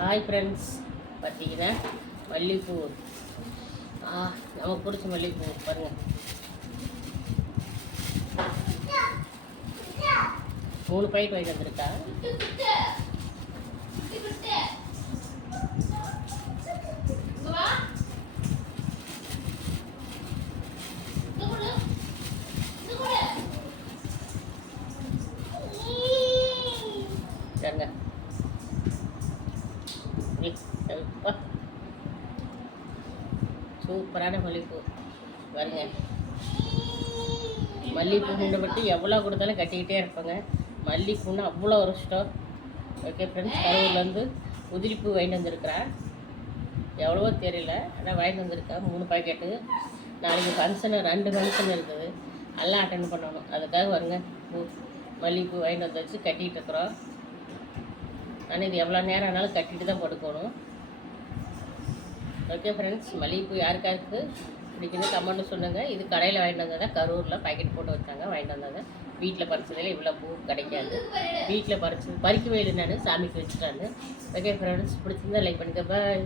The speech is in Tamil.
ஹாய் ஃப்ரெண்ட்ஸ், பார்த்தீங்கன்னா மல்லிகைப்பூ நமக்கு பிடிச்ச மல்லிகைப்பூ பாருங்கள். 3 பாக்கெட் வாங்கிட்டு வந்திருக்கா. சூப்பரான மல்லிகைப்பூ பாருங்க. மல்லிகைப்பூ குண்டை பற்றி எவ்வளோ கொடுத்தாலும் கட்டிக்கிட்டே இருப்பாங்க. மல்லிகைப்பூன்னு அவ்வளோ ஒரு இஷ்டம். ஓகே ஃப்ரெண்ட்ஸ், கரூர்லேருந்து உதிரிப்பூ வாங்கிட்டு வந்திருக்கிறேன். எவ்வளவோ தெரியல, ஆனால் வாங்கிட்டு வந்திருக்கேன் 3 பாக்கெட்டு. நாளைக்கு ஃபங்க்ஷனு 2 ஃபங்க்ஷன் இருக்குது, எல்லாம் அட்டன் பண்ணணும். அதுக்காக வருங்க மல்லிகைப்பூ வாங்கிட்டு வந்து வச்சு கட்டிகிட்டு இருக்கிறோம். ஆனால் இது எவ்வளோ நேரம் ஆனாலும் கட்டிட்டு தான் படுக்கணும். ஓகே ஃப்ரெண்ட்ஸ், மல்லிகைப்பூ யாருக்காருக்கு பிடிக்குன்னு கமெண்ட்டு சொல்லுங்கள். இது கடையில் வாங்கிட்டு வந்ததை கரூரில் பாக்கெட் போட்டு வச்சாங்க, வாங்கிட்டு வந்தாங்க. வீட்டில் பறிச்சதில் இவ்வளோ பூ கிடைக்காது. வீட்டில் பறிக்க வயலு நான் சாமிக்கு வச்சுட்டாங்க. ஓகே ஃப்ரெண்ட்ஸ், பிடிச்சிருந்தா லைக் பண்ணுங்கள். பாய்.